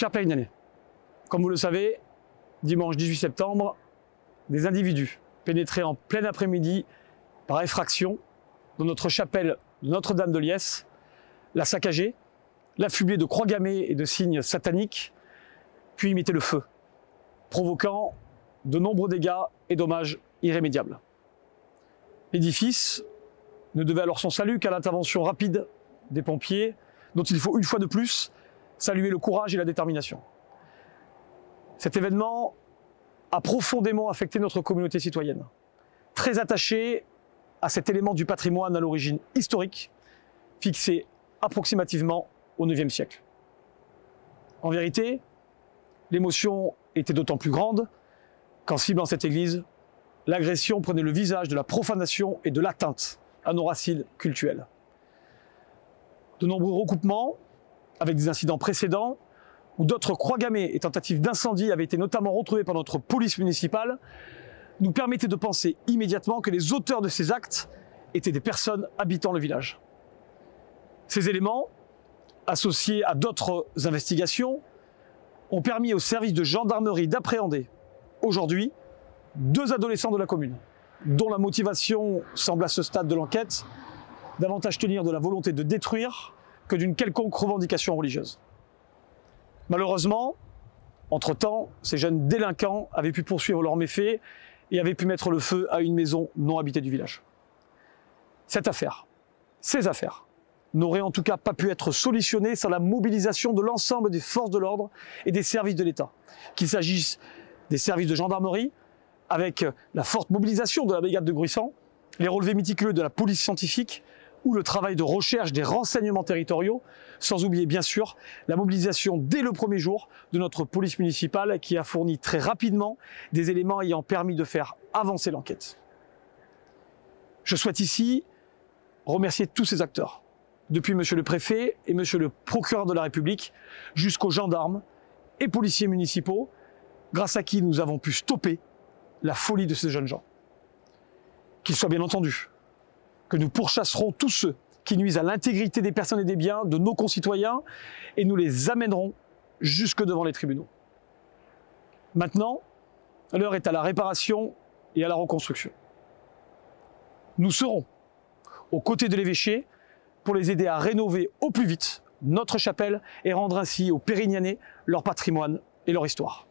Chers Pérignanais, comme vous le savez, dimanche 18 septembre, des individus pénétrés en plein après-midi par effraction dans notre chapelle de Notre-Dame de Liesse, la saccager, l'affubler de croix gammées et de signes sataniques, puis y mettaient le feu, provoquant de nombreux dégâts et dommages irrémédiables. L'édifice ne devait alors son salut qu'à l'intervention rapide des pompiers, dont il faut une fois de plus saluer le courage et la détermination. Cet événement a profondément affecté notre communauté citoyenne, très attachée à cet élément du patrimoine à l'origine historique, fixé approximativement au IXe siècle. En vérité, l'émotion était d'autant plus grande qu'en ciblant cette église, l'agression prenait le visage de la profanation et de l'atteinte à nos racines cultuelles. De nombreux recoupements, avec des incidents précédents, où d'autres croix gammées et tentatives d'incendie avaient été notamment retrouvées par notre police municipale, nous permettaient de penser immédiatement que les auteurs de ces actes étaient des personnes habitant le village. Ces éléments, associés à d'autres investigations, ont permis au service de gendarmerie d'appréhender, aujourd'hui, 2 adolescents de la commune, dont la motivation semble à ce stade de l'enquête davantage tenir de la volonté de détruire que d'une quelconque revendication religieuse. Malheureusement, entre-temps, ces jeunes délinquants avaient pu poursuivre leurs méfaits et avaient pu mettre le feu à une maison non habitée du village. Cette affaire, ces affaires, n'auraient en tout cas pas pu être solutionnées sans la mobilisation de l'ensemble des forces de l'ordre et des services de l'État, qu'il s'agisse des services de gendarmerie, avec la forte mobilisation de la brigade de Gruissant, les relevés méticuleux de la police scientifique ou le travail de recherche des renseignements territoriaux, sans oublier bien sûr la mobilisation dès le premier jour de notre police municipale qui a fourni très rapidement des éléments ayant permis de faire avancer l'enquête. Je souhaite ici remercier tous ces acteurs, depuis Monsieur le Préfet et Monsieur le Procureur de la République jusqu'aux gendarmes et policiers municipaux, grâce à qui nous avons pu stopper la folie de ces jeunes gens. Qu'il soit bien entendu que nous pourchasserons tous ceux qui nuisent à l'intégrité des personnes et des biens de nos concitoyens et nous les amènerons jusque devant les tribunaux. Maintenant, l'heure est à la réparation et à la reconstruction. Nous serons aux côtés de l'évêché pour les aider à rénover au plus vite notre chapelle et rendre ainsi aux Pérignanais leur patrimoine et leur histoire.